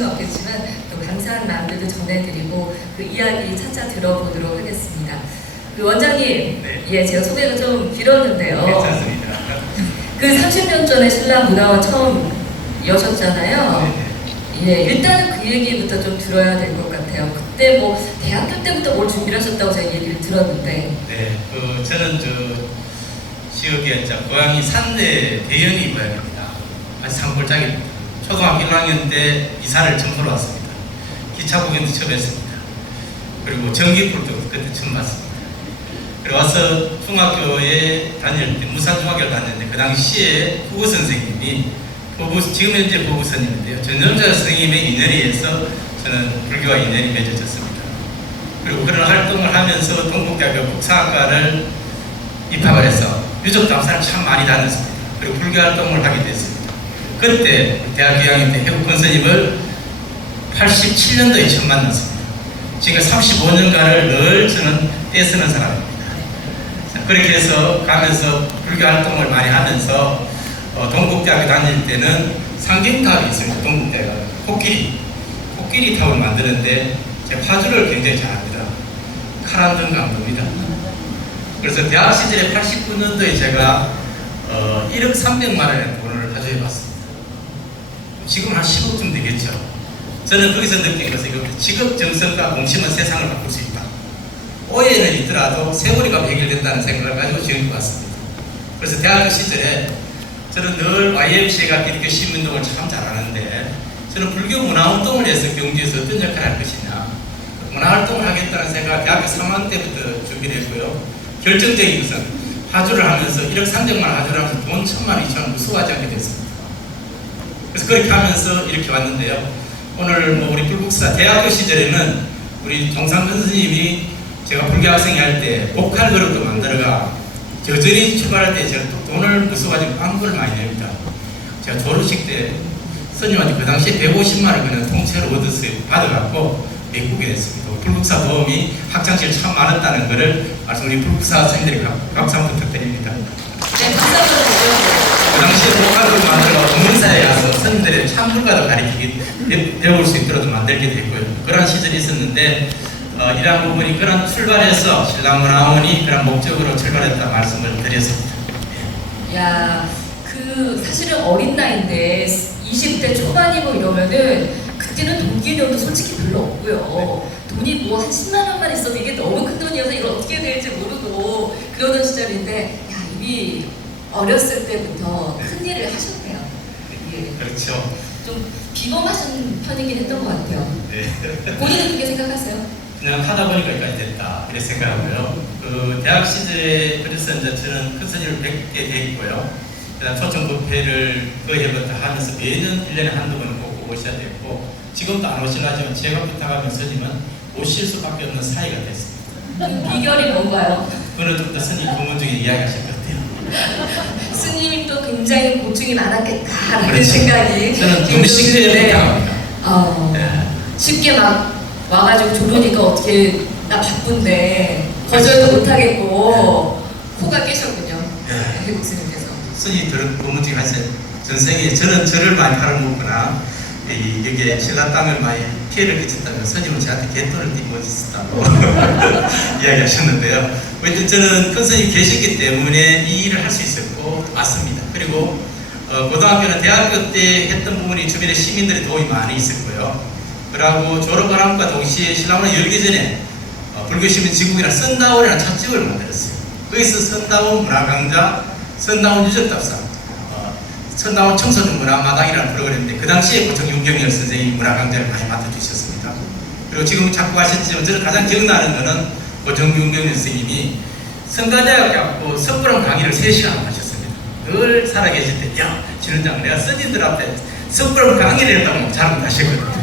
수는 없겠지만 또 감사한 마음들도 전해드리고 그 이야기 차차 들어보도록 하겠습니다. 그 원장님, 네. 예, 제가 소개가 좀 길었는데요. 괜찮습니다. 그 30년 전에 신랑 문화원 처음 여셨잖아요. 예, 일단은 그 얘기부터 좀 들어야 될 것 같아요. 그때 뭐 대학교 때부터 뭘 준비를 하셨다고 제가 얘기를 들었는데. 네, 저는 지역에 고향이 산내 대연이 고향입니다. 아주 산골짜기입니다. 초등학교 1학년 때 이사를 청소로 왔습니다. 기차 구경도 처음 했습니다. 그리고 전기불도 그때 처음 봤습니다. 그리고 와서 중학교에 다닐 때, 무산중학교를 다녔는데 그 당시에 국어 선생님이 지금 현재 보부 스님인데요. 전정자 스님의 인연에 의해서 저는 불교와 인연이 맺어졌습니다. 그리고 그런 활동을 하면서 동국대학교 국사학과를 입학을 해서 유적 담사를 참 많이 다녔습니다. 그리고 불교 활동을 하게 됐습니다. 그때 대학교 2학년 때 해국권 스님을 87년도에 처음 만났습니다. 지금 35년간을 늘 저는 떼쓰는 사람입니다. 그렇게 해서 가면서 불교 활동을 많이 하면서 동국대학교 다닐 때는 상경탑이 있습니다. 동국대가 코끼리 탑을 만드는데 제가 화주를 굉장히 잘합니다. 카란등 감독입니다. 그래서 대학 시절에 89년도에 제가 1억 300만 원의 돈을 화주해봤습니다. 지금 한 10억쯤 되겠죠. 저는 거기서 느낀 것은 이겁니다. 직업 정성과 공심은 세상을 바꿀 수 있다. 오해는 있더라도 세월이가 해결된다는 생각을 가지고 지은 것 같습니다. 그래서 대학교 시절에 저는 늘 YMCA가 기독교 시민운동을 참 잘하는데 저는 불교 문화운동을 해서 경주에서 어떤 역할을 할 것이냐, 문화활동을 하겠다는 생각을 대학교 3학년 때부터 준비를 했고요. 결정적인 것은 화주를 하면서 1억 300만 원 화주를 하면서 돈 1,000만 원, 2,000만 원 무서워하지 않게 됐습니다. 그래서 그렇게 하면서 이렇게 왔는데요. 오늘 우리 불국사 대학교 시절에는 우리 정상근 스님이 제가 불교 학생이 할 때 복칼 그릇도 만들어가 저절히 출발할 때 제가 또 돈을 무서워가지고 광고를 많이 냅니다. 제가 졸업식 때 스님한테 그 당시에 150만 원 그냥 통째로 얻어서 받아갖고 메꾸게 됐습니다. 불국사 도움이 학창시절 참 많았다는 것을 우리 불국사 스님들이 박수 한번 부탁드립니다. 네, 박수 한번 드려요. 그 당시에 복칼을 만들어 동문사에 가서 스님들의 참불가도 가르치기 배울 수 있도록 만들게 됐고요. 그런 시절이 있었는데 이러한 부분이 그런 출발해서 신랑문화원이 그런 목적으로 출발했다 말씀을 드렸습니다. 야, 사실은 어린 나이인데 20대 초반이고 이러면은 그때는 돈 개념도 솔직히 별로 없고요. 돈이 뭐 한 10만 원만 있어도 이게 너무 큰 돈이어서 이걸 어떻게 해야 될지 모르고 그러던 시절인데, 야, 이미 어렸을 때부터 큰 일을 하셨네요. 예. 그렇죠. 좀 비범하신 편이긴 했던 것 같아요. 네. 본인은 그렇게 생각하세요? 그냥 하다 보니까 여기까지 됐다 이렇게 생각하고요. 대학 시절에 그래서 이제 저는 큰 스님을 뵙게 됐고요. 그다음 초청부패를 거의 해부터 하면서 매년 1년에 한두 번은 꼭 오셔야 됐고, 지금도 안 오시나지만 제가 부탁하면 스님은 오실 수밖에 없는 사이가 됐습니다. 그 비결이 뭔가요? 그거는 좀 더 스님 고문 중에 이야기하실 것 같아요. 스님이 또 굉장히 고충이 많았겠다라는 그렇지. 생각이 저는 너무 쉽게 합니다. 쉽게 막 와가지고 조르니까 어떻게 나 바쁜데 거절도 못하겠고 코가 깨셨군요. 해국 스님께서. 스님 고문 중에 하세요. 전생에 저는 저를 많이 팔아먹거나 여기에 신라 땅을 많이 피해를 끼쳤다면 스님은 저한테 개돈을 띠고 있었다고 이야기하셨는데요. 어쨌든 저는 큰 스님이 계셨기 때문에 이 일을 할 수 있었고 맞습니다. 그리고 고등학교나 대학교 때 했던 부분이 주변에 시민들의 도움이 많이 있었고요. 그리고 졸업을 함과 동시에 신라문화 열기 전에 불교시민 지국이라는 선다운이라는 찻집을 만들었어요. 거기서 선다운 문화강좌, 선다운 유적답사, 선다운 청소년 문화마당이라는 프로그램인데 그 당시에 고청윤경열 선생님이 문화강좌를 많이 맡아주셨습니다. 그리고 지금 자꾸 하셨지만 저는 가장 기억나는 것은 고청윤경열 선생님이 성가대학 갖고 석불암 강의를 3시간 하셨습니다. 늘 살아계실 때, 야, 진원장, 내가 스님들 앞에 석불암 강의를 했다고 잘 못하셨거든요.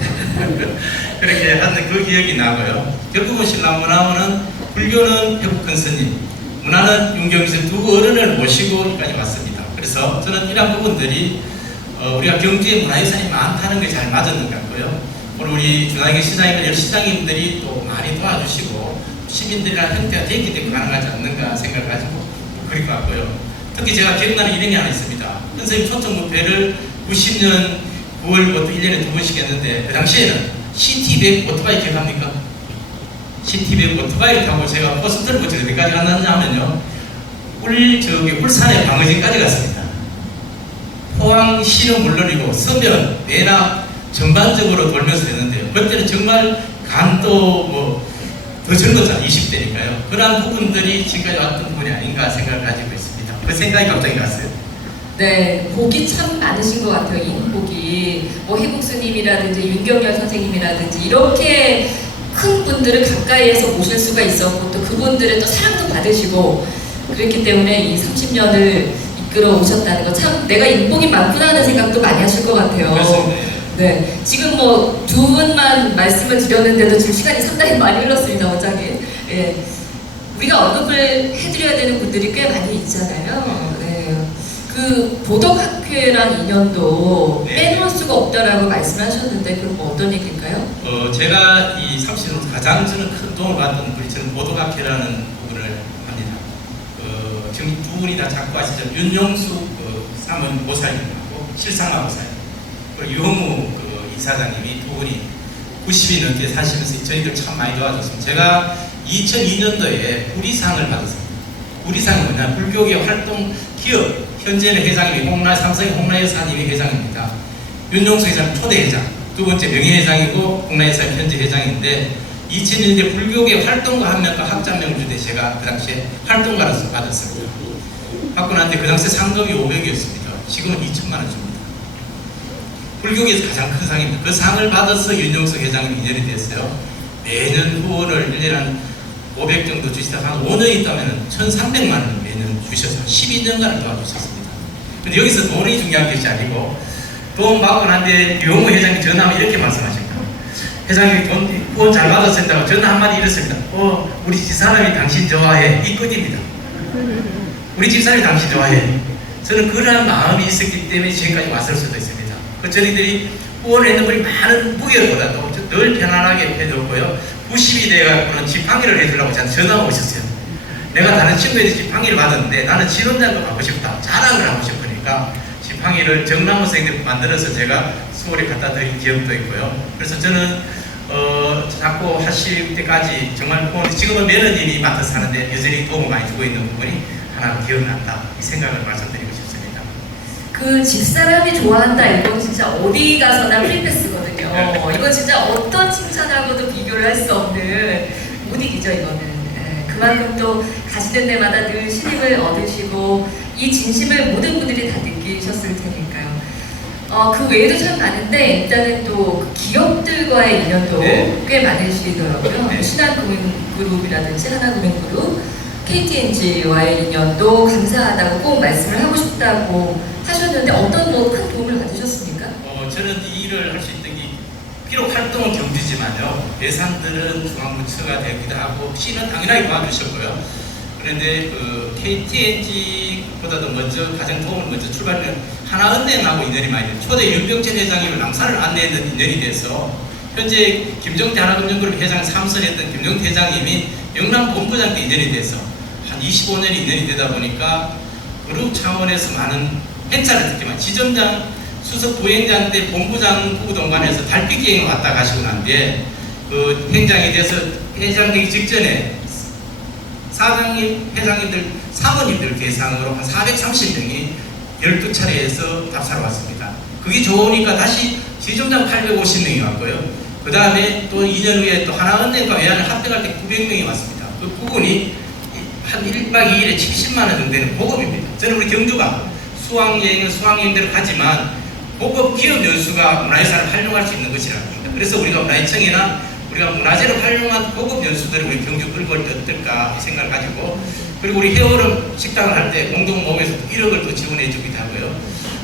그렇게 하는 그 기억이 나고요. 결국은 신라문화원은 불교는 해국큰 스님, 문화는 윤경실 두 어른을 모시고 여기까지 왔습니다. 그래서 저는 이런 부분들이 우리가 경주에 문화유산이 많다는 게 잘 맞았는 것 같고요. 오늘 우리 준하경 시장님과 여러 시장님들이 또 많이 도와주시고 시민들이랑 형태가 되기 때문에 가능하지 않는가 생각을 가지고 그럴 것 같고요. 특히 제가 기억나는 일행이 하나 있습니다. 선생님 초청무패를 90년 9월 것도 1년에 2번씩 했는데 그 당시에는 CT100 오토바이 기억합니까? CT100 오토바이를 타고 제가 버스터를 거쳐 어디까지 갔느냐 하면요, 울산의 방어진까지 갔습니다. 포항시는 물론이고 서면, 내나 전반적으로 돌면서 됐는데요. 그때는 정말 간도 더 젊었잖아요. 20대니까요. 그러한 부분들이 지금까지 왔던 부분이 아닌가 생각을 가지고 있습니다. 그 생각이 갑자기 났어요. 네, 복이 참 많으신 것 같아요. 인복이 뭐 해국수님이라든지 윤경열 선생님이라든지 이렇게 큰 분들을 가까이에서 모실 수가 있었고 또 그분들의 또 사랑도 받으시고 그랬기 때문에 이 30년을 이끌어 오셨다는 거 참 내가 인복이 많구나 하는 생각도 많이 하실 것 같아요. 그렇습니다. 네, 지금 뭐 두 분만 말씀을 드렸는데도 지금 시간이 상당히 많이 흘렀습니다, 원장님. 예, 우리가 언급을 해드려야 되는 분들이 꽤 많이 있잖아요. 네, 그 보덕학회랑 인연도 네. 빼놓을 수가 없다라고 말씀하셨는데 그럼 뭐 어떤 얘기일까요? 제가 이 30년 가장 저는 큰 도움을 받던 분이 저는 보도학회라는 부분을 합니다. 지금 두 분이 다 자꾸 아시죠? 윤용수 사문보살님하고 실상화 보살, 그리고 유흥우 이사장님이 두 분이 90이 넘게 사시면서 저희들 참 많이 도와줬습니다. 제가 2002년도에 구리상을 받았습니다. 구리상은 뭐냐? 불교계 활동 기업, 현재는 회장님이 삼성의 홍라 여사님이 회장입니다. 윤용수 회장 초대 회장, 두 번째 명예회장이고 홍라 여사 현재 회장인데 2002년에 불교계 활동가 한 명과 학자명을 주되 제가 그 당시에 활동가로서 받았습니다. 받고 났는데 그 당시에 상금이 500이었습니다. 지금은 2천만 원 줍니다. 불교계에서 가장 큰 상입니다. 그 상을 받아서 윤용석 회장님이 인연이 됐어요. 매년 후원을 1년에 한 500 정도 주시다 한 5년 있다면 1,300만 원 매년 주셔서 12년간을 도와주셨습니다. 근데 여기서 돈이 중요한 것이 아니고 돈 받고 난데 유흥우 회장님 전화하면 이렇게 말씀하십니다. 회장님이 돈 후원 잘 받았습니다. 전화 한마디 이렇습니다. 우리 집사람이 당신 좋아해. 이 끝입니다. 우리 집사람이 당신 좋아해. 저는 그러한 마음이 있었기 때문에 지금까지 왔을 수도 있습니다. 저희들이 후원을 했는 분이 많은 무게보다도 늘 편안하게 해줬고요. 90이 돼가지고는 지팡이를 해주려고 저한테 전화가 오셨어요. 내가 다른 친구들이 지팡이를 받았는데 나는 지원장도 가고 싶다. 자랑을 하고 싶으니까 지팡이를 정나무 선생님들 만들어서 제가 서울에 갖다 드린 기억도 있고요. 그래서 저는 자꾸 하실 때까지 정말 지금은 매너님이 맡아서 하는데 여전히 도움을 많이 주고 있는 부분이 하나 기억난다. 이 생각을 말씀드리고 싶습니다. 그 집사람이 좋아한다 이건 진짜 어디 가서나 프리패스거든요. 네. 이건 진짜 어떤 칭찬하고도 비교를 할 수 없는 못 이기죠 이거는. 네. 그만큼 또 가시는 데마다 늘 신임을 얻으시고 이 진심을 모든 분들이 다 느끼셨을 테니까요. 그 외에도 참 많은데 일단은 또그 기업들과의 인연도 네. 꽤 많으시더라고요. 네. 신한금융그룹이라든지 하나금융그룹, KTNG와의 인연도 감사하다고 꼭 말씀을 하고 싶다고 하셨는데 어떤 뭐 큰 도움을 받으셨습니까? 저는 이 일을 할 수 있던 게 비록 활동은 경주지만요. 예산들은 중앙부처가 되기도 하고 시는 당연하게 도와주셨고요. 그런데 KTNG보다도 먼저 가장 도움을 먼저 출발하는 하나은행하고 인연이 많이 돼요. 초대 윤병천 회장님을 남산을 안내했는 인연이 돼서 현재 김정태 하나금융그룹 회장 3선했던 김정태 회장님이 영남 본부장 때 인연이 돼서 한 25년이 인연이 되다 보니까 그룹 차원에서 많은 행사를 듣지만 지점장, 수석 부행장 때 본부장 부동관에서 달빛 여행을 왔다 가시고 난 뒤에 그 행장이 돼서 회장 되기 직전에 사장님, 회장님들, 사모님들 대상으로 한 430명이 12차례에서 답사로 왔습니다. 그게 좋으니까 다시 지점장 850명이 왔고요. 그 다음에 또 2년 후에 또 하나은행과 외환을 합병할 때 900명이 왔습니다. 그 부분이 한 1박 2일에 70만 원 정도 되는 보급입니다. 저는 우리 경주가 수학여행은 수학여행대로 가지만 보급 기업 연수가 문화유산을 활용할 수 있는 것이라는 겁니다. 그래서 우리가 문화유청이나 우리가 문화재를 활용한 고급 연수들을 우리 경주 끌고 올 때 어떨까 이 생각을 가지고, 그리고 우리 해오름 식당을 할 때 공동모금에서 1억을 또 지원해 주기도 하고요.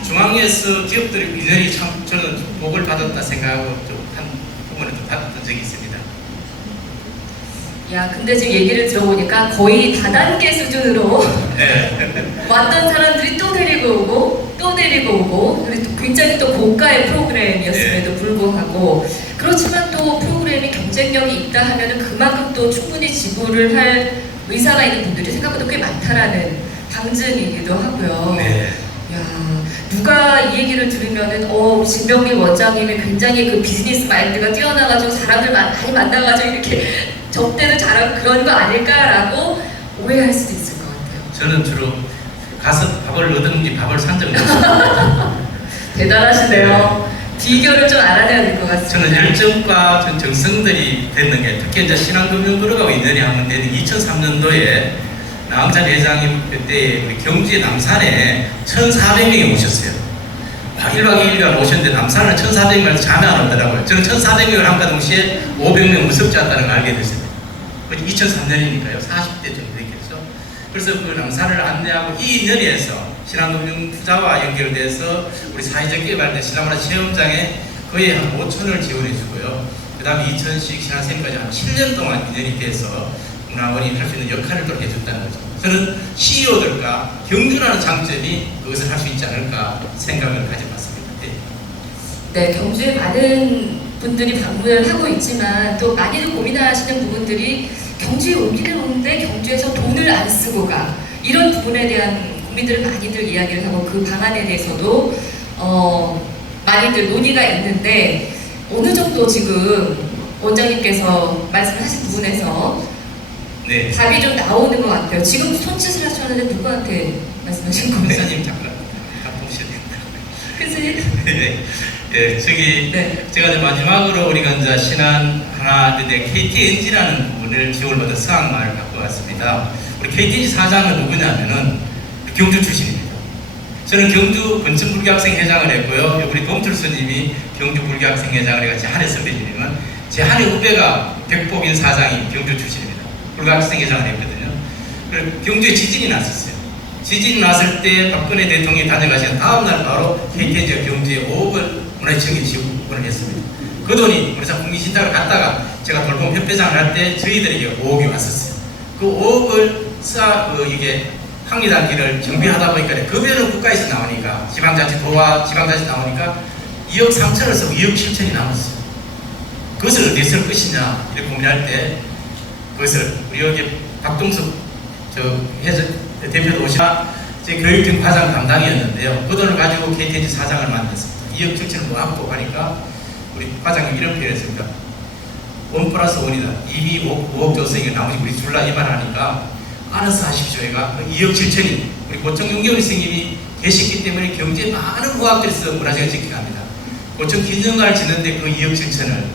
중앙에서 기업들이 인연이 참 저는 복을 받았다 생각하고 좀 한 부분을 좀 받았던 적이 있습니다. 야, 근데 지금 얘기를 들어보니까 거의 다단계 수준으로 네. 왔던 사람들이 또 데리고 오고 또 데리고 오고, 그리고 또 굉장히 또 고가의 프로그램이었음에도 불구하고, 그렇지만 또 프로그램이 경쟁력이 있다 하면은 그만큼 또 충분히 지불을 할 의사가 있는 분들이 생각보다 꽤 많다라는 방증이기도 하고요. 네. 야, 누가 이 얘기를 들으면은 우리 진병민 원장님이 굉장히 그 비즈니스 마인드가 뛰어나가지고 사람들 많이 만나가지고 이렇게 접대도 잘하고 그런 거 아닐까라고 오해할 수도 있을 것 같아요. 저는 주로 가서 밥을 얻은지 밥을 산 적은 없습니다. 대단하시네요. 비결을 좀 알아내야 될 것 같습니다. 저는 열정과 전 정성들이 됐는 게, 특히 이제 신한금융그룹하고 인연이 한번 되는 2003년도에 나항찬 회장님 그때 우리 경주의 남산에 1,400명이 오셨어요. 1박 2일간 오셨는데 남산을 1,400명에서 잠이 안 오더라고요. 저는 1,400명을 함께 동시에 500명 무섭지 않다는 걸 알게 됐습니다. 2003년이니까요. 40대 정도 됐겠죠. 그래서 그 남산을 안내하고 이 인연에서 신한금융투자와 연결돼서 우리 사회적 개발대 신한문화 체험장에 거의 한 5천을 지원해 주고요. 그 다음에 2천씩 신한생까지 한 7년 동안 인연이 돼서 문화원이 할 수 있는 역할을 또 해줬다는 거죠. 저는 CEO들과 경주라는 장점이 그것을 할 수 있지 않을까 생각을 가져봤습니다. 네, 경주에 많은 분들이 방문을 하고 있지만 또 많이들 고민하시는 부분들이 경주에 오기는 오는데 경주에서 돈을 안 쓰고 가, 이런 부분에 대한 고민들을 많이들 이야기를 하고 그 방안에 대해서도 많이들 논의가 있는데 어느 정도 지금 원장님께서 말씀하신 부분에서 네. 답이 좀 나오는 것 같아요. 지금 손짓을 하셨는데 누구한테 말씀하신 거예요? 회장님 잠깐 보셔야 됩니다. 그치? 네. 네, 저기 네. 제가 이제 마지막으로 우리가 이제 신한 하나 KTNG라는 부분을 지원을 받은 서학마을 갖고 왔습니다. 우리 KTNG 사장은 누구냐면은 경주 출신입니다. 저는 경주 건천불교학생 회장을 했고요. 우리 동철 스님이 경주 불교학생 회장을 해가지고 한해 선배님은 제 한해 후배가 백복인 사장이 경주 출신입니다. 불교학생 회장을 했거든요. 그리고 경주에 지진이 났었어요. 지진이 났을 때 박근혜 대통령이 다녀가신 다음날 바로 KTNG가 경주에 5억을 문화청에 지원을 했습니다. 그 돈이 우리 국민신탁을 갔다가 제가 돌봄 협회장을 할 때 저희들에게 5억이 왔었어요. 그 5억을 이게 항리단길을 정비하다 보니까 급여는 국가에서 나오니까 지방자치도와 지방자치 나오니까 2억 3천을 쓰고 2억 7천이 남았어요. 그것을 어디에 쓸 것이냐 이렇게 고민할 때 그것을 우리 여기 박동숙 대표도 오시나 제 교육청 과장 담당이었는데요. 그 돈을 가지고 KTNG 사장을 만났습니다. 2억 7천을 모았고 하니까 우리 과장님 이런 표현을 했습니다. 1+1이다. 이미 5억 줬으니까 나머지 우리 줄라 이 말 하니까 알아서 하십시오. 얘가 2억 7천이 우리 고청용경 선생님이 계시기 때문에 경제에 많은 후학들에서 문화재가 지켜갑니다. 고청 기념관을 짓는데 그 2억 7천을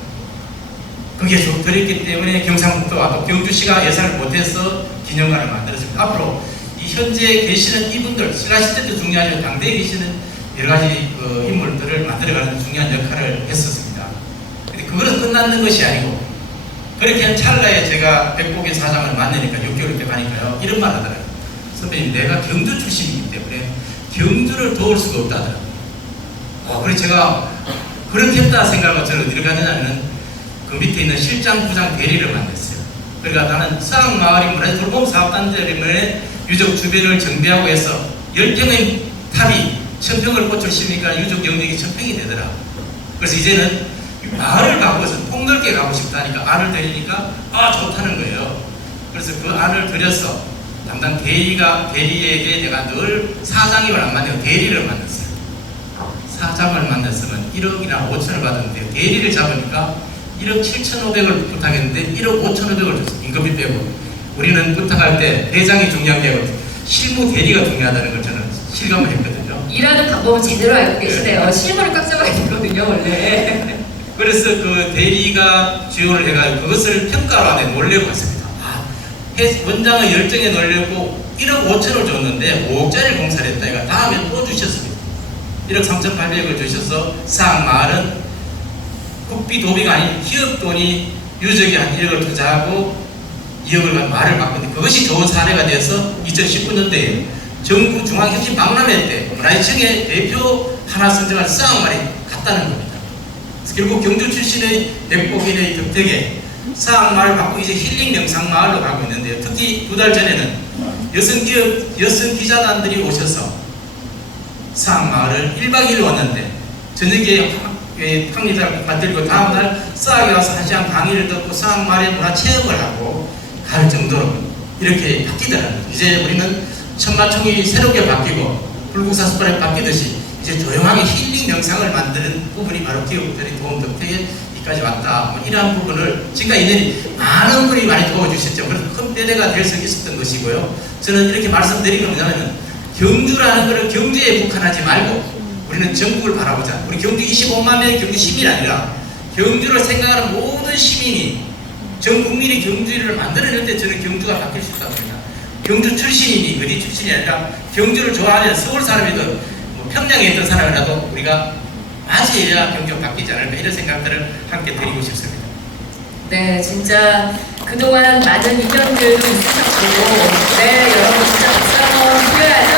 거기에 들었기 때문에 경상북도와 또 경주시가 예산을 못해서 기념관을 만들었습니다. 앞으로 이 현재 계시는 이분들, 신라시 때도 중요하지만 당대에 계시는 여러 가지 인물들을 만들어가는 중요한 역할을 했었습니다. 근데 그것은 끝나는 것이 아니고 그렇게 한 찰나에 제가 백복의 사장을 만나니까 6개월 때 가니까요. 이런 말 하더라고요. 선배님, 내가 경주 출신이기 때문에 경주를 도울 수가 없다더라고요. 그래서 제가 그렇게 했다 생각하고 저는 어디를 갔느냐면 그 밑에 있는 실장, 부장, 대리를 만났어요. 그러니까 나는 서학마을이 문화재 돌봄 사업단체 때문에 유적 주변을 정비하고 해서 10평의 탑이 1000평을 꽂혔으니까 유적 영역이 1000평이 되더라. 그래서 이제는 안을 바꿔서 폭넓게 가고 싶다니까 안을 드리니까 좋다는 거예요. 그래서 그 안을 드려서 담당 대리에게 내가 늘 사장님을 안 만나고 대리를 만났어요. 사장을 만났으면 1억이나 5천을 받았는데 대리를 잡으니까 1억 7,500을 부탁했는데 1억 5,500을 줬어요. 임금비 빼고. 우리는 부탁할 때 대장이 중요한 게 아니고 실무 대리가 중요하다는 걸 저는 실감을 했거든요. 일하는 방법은 제대로 알고 계시네요. 실무를 꽉 잡아야 되거든요, 원래. 그래서 그 대리가 지원을 해가지고 그것을 평가로 안에 놀래고 왔습니다. 원장의 열정에 놀래고 1억 5천을 줬는데 5억짜리 공사를 했다. 이거 다음에 또 주셨습니다. 1억 3,800을 주셔서 서학마을은 국비 도비가 아닌 기업 돈이 유적에 한 1억을 투자하고 2억을 말을 바꿨는데 그것이 좋은 사례가 되어서 2019년도에 정부 중앙혁신 박람회 때 문화재청의 대표 하나 선정한 서학마을이 갔다는 겁니다. 결국 경주 출신의 백복인의 덕택에 서학마을 바꾸고 이제 힐링 명상마을로 가고 있는데요. 특히 2달 전에는 여성 기자단들이 오셔서 서학마을을 1박 2일 왔는데 저녁에 항리단을 만들고 다음날 서학에 와서 1시간 강의를 듣고 서학마을의 문화체험을 하고 갈 정도로 이렇게 바뀌더라고요. 이제 우리는 천마총이 새롭게 바뀌고 불국사 습관이 바뀌듯이 이제 이제 조용하게 힐링 영상을 만드는 부분이 바로 기업들의 도움 덕택에 여기까지 왔다. 뭐 이러한 부분을 지금까지 인연이 많은 분이 많이 도와주셨죠. 그래서 큰 뼈대가 될 수 있었던 것이고요. 저는 이렇게 말씀드린 건 뭐냐면 경주라는 것을 경주에 국한하지 말고 우리는 전국을 바라보자. 우리 경주 25만 명의 경주 시민이 아니라 경주를 생각하는 모든 시민이 전 국민이 경주를 만들어낼 때 저는 경주가 바뀔 수 있다고 봅니다. 경주 출신이니 어디 출신이 아니라 경주를 좋아하는 서울 사람이든 뭐 평양에 있던 사람이라도 우리가 맞이해야 경주가 바뀌지 않을까 이런 생각들을 함께 드리고 싶습니다. 네, 진짜 그동안 많은 인연들도 있으셨고, 네, 여러분 진짜 박수 한번 드려야죠.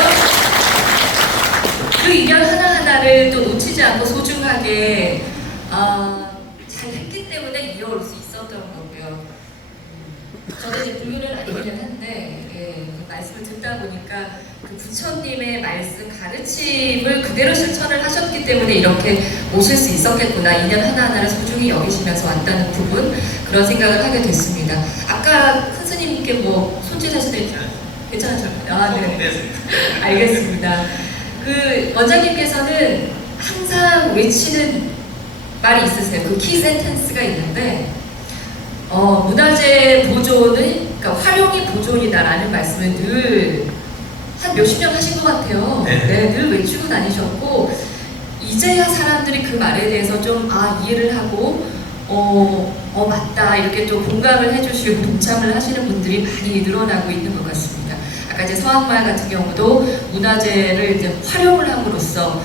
그 인연 하나하나를 또 놓치지 않고 소중하게 잘 했기 때문에 이어올 수 있었던 거고요. 저는 이제 불교는 아니기는 한데, 그 말씀을 듣다 보니까 그 부처님의 말씀 가르침을 그대로 실천을 하셨기 때문에 이렇게 오실 수 있었겠구나. 인연 하나하나를 소중히 여기시면서 왔다는 부분, 그런 생각을 하게 됐습니다. 아까 큰 스님께 뭐 손짓하실 때 괜찮으셨나요? 아, 네. 알겠습니다. 그 원장님께서는 항상 외치는 말이 있으세요. 그 키 센텐스가 있는데, 문화재 보존은, 그러니까 활용이 보존이다라는 말씀을 늘 한 몇십 년 하신 것 같아요. 네. 네, 늘 외치고 다니셨고, 이제야 사람들이 그 말에 대해서 좀 이해를 하고, 맞다 이렇게 또 공감을 해주시고 동참을 하시는 분들이 많이 늘어나고 있는 것 같습니다. 아까 이제 서학마을 같은 경우도 문화재를 이제 활용을 함으로써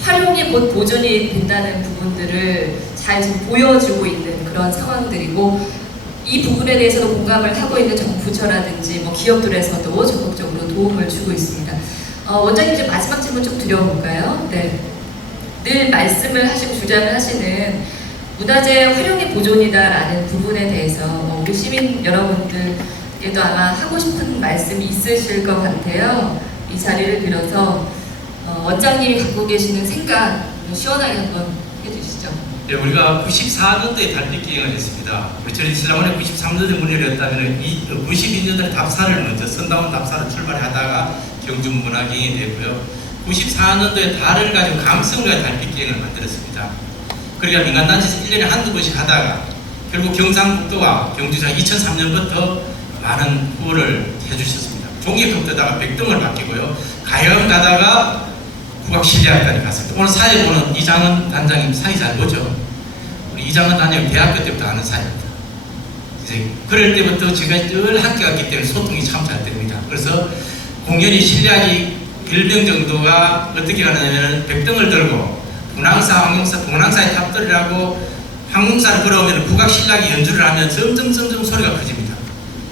활용이 곧 보존이 된다는 부분들을 잘 지금 보여주고 있는 그런 상황들이고, 이 부분에 대해서도 공감을 하고 있는 정부처라든지 뭐 기업들에서도 적극적으로 도움을 주고 있습니다. 원장님 이제 마지막 질문 좀 드려볼까요? 네. 늘 말씀을 하시고 주장을 하시는 문화재 활용이 보존이다라는 부분에 대해서 우리 시민 여러분들께도 아마 하고 싶은 말씀이 있으실 것 같아요. 이 자리를 빌어서 원장님이 갖고 계시는 생각 시원하게 한번 해주시죠. 네, 우리가 94년도에 달빛기행을 했습니다. 우리 저희 신라원에 93년도에 문의를 했다면 92년도에 답사를 먼저 선다운 답사를 출발하다가 경주 문화기행이 되고요. 94년도에 달을 가지고 감성과 달빛기행을 만들었습니다. 그러니까 민간단체에서 1년에 한두 번씩 하다가 결국 경상북도와 경주시가 2003년부터 많은 후원을 해주셨습니다. 종이컵 뜨다가 백등을 바뀌고요. 가야금 가다가 국악실내악단이 갔습니다. 오늘 사회 보는 이장은 단장님 사이 잘 보죠? 우리 이장은 단장님 대학교 때부터 아는 사이입니다. 이제 그럴 때부터 제가 늘 함께 갔기 때문에 소통이 참 잘 됩니다. 그래서 공연이 실내악이 1병 정도가 어떻게 가냐면 백등을 들고 동랑사에 탑들이라고 항공사를 걸어오면 국악실락이 연주를 하면 점점 소리가 커집니다.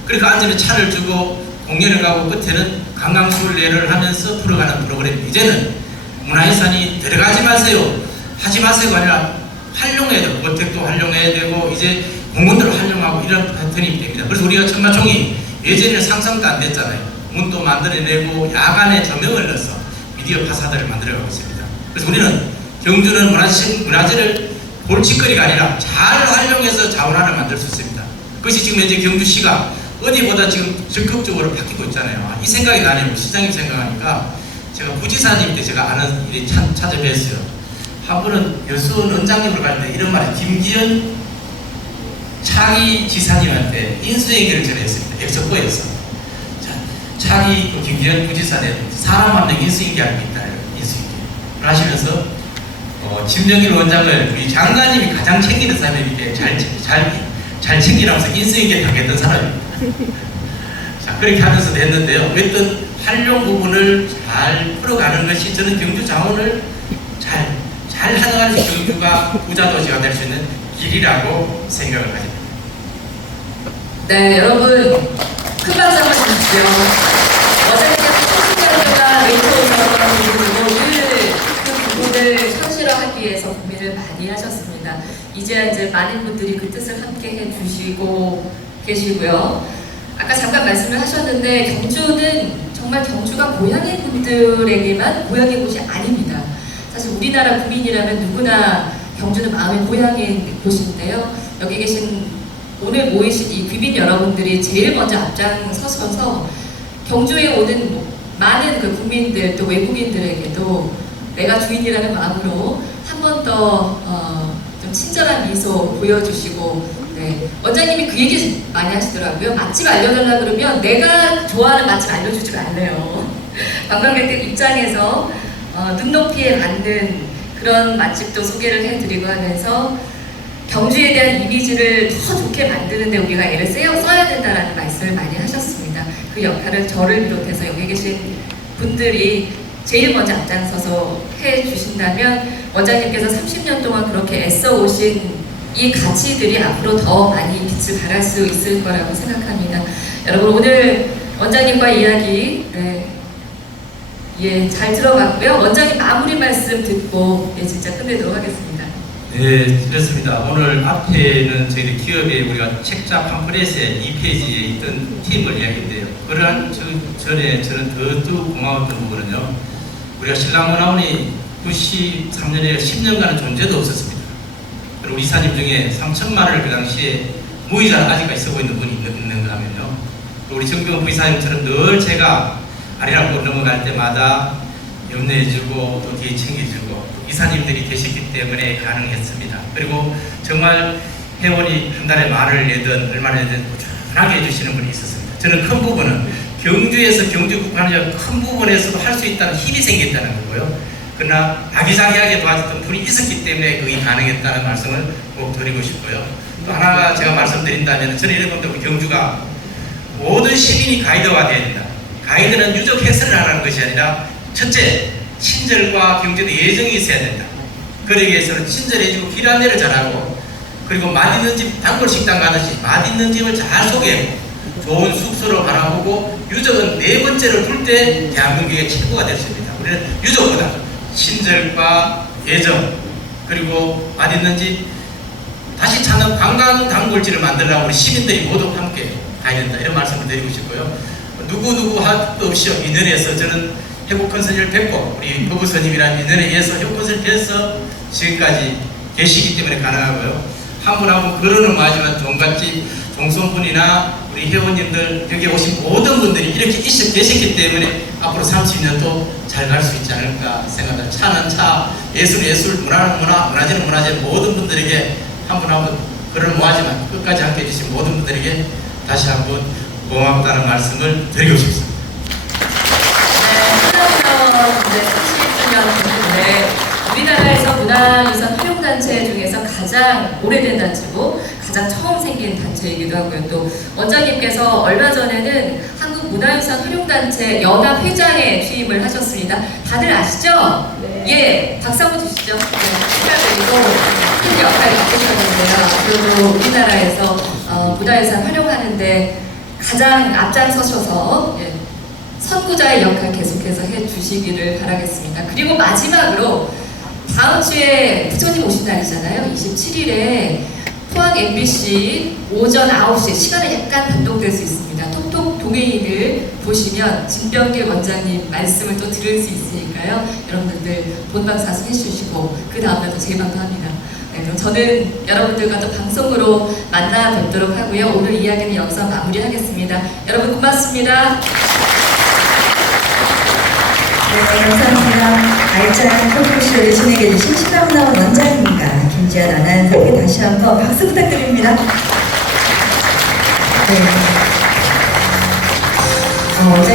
그러니까 앉으면 차를 주고 공연을 가고 끝에는 강강술래를 하면서 풀어가는 프로그램. 이제는 문화유산이 들어가지 마세요, 하지 마세요가 아니라 활용해야 되고 고택도 활용해야 되고 이제 공원들을 활용하고 이런 패턴이 됩니다. 그래서 우리가 천마총이 예전에는 상상도 안 됐잖아요. 문도 만들어내고 야간에 조명을 넣어서 미디어 파사들을 만들어가고 있습니다. 그래서 우리는 경주는 문화재를 골칫거리가 아니라 잘 활용해서 자원화를 만들 수 있습니다. 그것이 지금 현재 경주시가 어디보다 지금 적극적으로 바뀌고 있잖아요. 이 생각이 나네요. 시장님 생각하니까 제가 부지사님 때 제가 아는 일이 찾아뵀어요. 한 번은 여수원 원장님을 갈 때 이런 말을 김기현 차기 지사님한테 인수행위를 전했습니다. 엑스포에서. 차기 김기현 부지사님 사람 한 명 인수행위할 게 있다. 인수행위를 하시면서 김정일 원장을 우리 장관님이 가장 챙기는 사람이 이렇게 잘 챙기라면서 인수행위에 당했던 사람입니다. 자, 그렇게 하면서 됐는데요. 어떤 활용 부분을 잘 풀어가는 것이 저는 경주 자원을 잘 하는 것이 경주가 부자도시가 될 수 있는 길이라고 생각을 가집니다. 네, 여러분 큰 박수 한번 주십시오. 원장님께서 30년도가 멘토셔서 그 부분을 현실화하기 위해서 고민을 많이 하셨습니다. 이제 많은 분들이 그 뜻을 함께 해주시고 계시고요. 아까 잠깐 말씀을 하셨는데 경주는 정말 경주가 고향의 분들에게만 고향의 곳이 아닙니다. 사실 우리나라 국민이라면 누구나 경주는 마음의 고향인 곳인데요. 여기 계신 오늘 모이신 이 귀빈 여러분들이 제일 먼저 앞장서서 경주에 오는 많은 그 국민들 또 외국인들에게도 내가 주인이라는 마음으로 한 번 더 좀 친절한 미소 보여주시고, 네. 원장님이 그 얘기 많이 하시더라고요. 맛집 알려달라 그러면 내가 좋아하는 맛집 알려주지 말래요. 관광객들 입장에서 눈높이에 맞는 그런 맛집도 소개를 해드리고 하면서 경주에 대한 이미지를 더 좋게 만드는데 우리가 애를 써야 된다는 말씀을 많이 하셨습니다. 그 역할을 저를 비롯해서 여기 계신 분들이 제일 먼저 앞장서서 해주신다면 원장님께서 30년 동안 그렇게 애써 오신 이 가치들이 앞으로 더 많이 빛을 발할 수 있을 거라고 생각합니다. 여러분 오늘 원장님과 이야기 잘 들어봤고요. 원장님 마무리 말씀 듣고 진짜 끝내도록 하겠습니다. 네, 그렇습니다. 오늘 앞에는 저희 기업의 우리가 책자 팜플렛의 2페이지에 있던 팀을 이야기인데요. 그러한 전에 저는 더 고마웠던 부분은요. 우리가 신라문화원이 93년에 10년간의 존재도 없었습니다. 그리고 이사님 중에 3천만 원을 그 당시에 무이자 아직까지 쓰고 있는 분이 있는가 하면요. 우리 정병 부이사님처럼 늘 제가 아리랑골 넘어갈 때마다 염려해주고 또 뒤에 챙겨주고 이사님들이 계시기 때문에 가능했습니다. 그리고 정말 회원이 한 달에 10,000원을 내든 얼마나 내든 꾸준하게 해주시는 분이 있었습니다. 저는 큰 부분은 경주에서 경주 국가는 큰 부분에서도 할 수 있다는 힘이 생겼다는 거고요. 그러나 아기자기하게 도와줬던 분이 있었기 때문에 그게 가능했다는 말씀을 꼭 드리고 싶고요. 또 하나 제가 말씀드린다면 저는 이런 겁니다. 우리 경주가 모든 시민이 가이드가 되어야 된다. 가이드는 유적 해설을 하라는 것이 아니라 첫째, 친절과 경제도 예정이 있어야 된다. 그러기 위해서는 친절해지고 필요한 대로 잘하고 그리고 맛있는 집 단골 식당 가듯이 맛있는 집을 잘 소개하고 좋은 숙소를 바라보고 유적은 네 번째로 둘 때 대한민국의 최고가 될 수 있습니다. 우리는 유적보다 친절과 예정 그리고 맛있는 집 다시 찾는 관광 단골지를 만들려고 우리 시민들이 모두 함께 가야 된다. 이런 말씀을 드리고 싶고요. 누구 할것 없이 인연에서 저는 해국컨설을 뵙고 우리 부부스님이라는 인연에 의해서 해국컨설을 뵈서 지금까지 계시기 때문에 가능하고요. 한 분 한 분 그러는 마지막 종갓집 종손분이나 우리 회원님들 여기 오신 모든 분들이 이렇게 계셨기 때문에 앞으로 30년도 잘 갈 수 있지 않을까 생각합니다. 차는 차, 예술은 예술, 문화는 문화, 문화재는 문화재 모든 분들에게 한 분 한 분 그런 모아지만 끝까지 함께 해주신 모든 분들에게 다시 한번 고맙다는 말씀을 드리고 싶습니다. 네, 30주년 됐는데 우리나라에서 문화유산 활용단체 중에서 가장 오래된 단체고 가장 처음 생긴 단체이기도 하고요. 또 원장님께서 얼마 전에는 한국문화유산 활용단체 연합회장에 취임을 하셨습니다. 다들 아시죠? 네. 예, 박수 한번 주시죠. 네, 축하드리고 큰 역할을 맡으셨는데요. 앞으로도 우리나라에서 문화유산 활용하는데 가장 앞장서셔서 선구자의 역할 계속해서 해주시기를 바라겠습니다. 그리고 마지막으로 다음 주에 부처님 오신 날이잖아요. 27일에 포항 MBC 오전 9시에 시간은 약간 변동될 수 있습니다. 톡톡 동해인을 보시면 진병길 원장님 말씀을 또 들을 수 있으니까요. 여러분들 본방사수 해주시고 그 다음날도 재방송합니다. 네, 그럼 저는 여러분들과 또 방송으로 만나 뵙도록 하고요. 오늘 이야기는 여기서 마무리하겠습니다. 여러분 고맙습니다. 네, 감사합니다. 알찬 토크쇼를 진행해주신 신라문화원 원장님과 김지연 아나운서에게 다시 한번 박수 부탁드립니다. 네.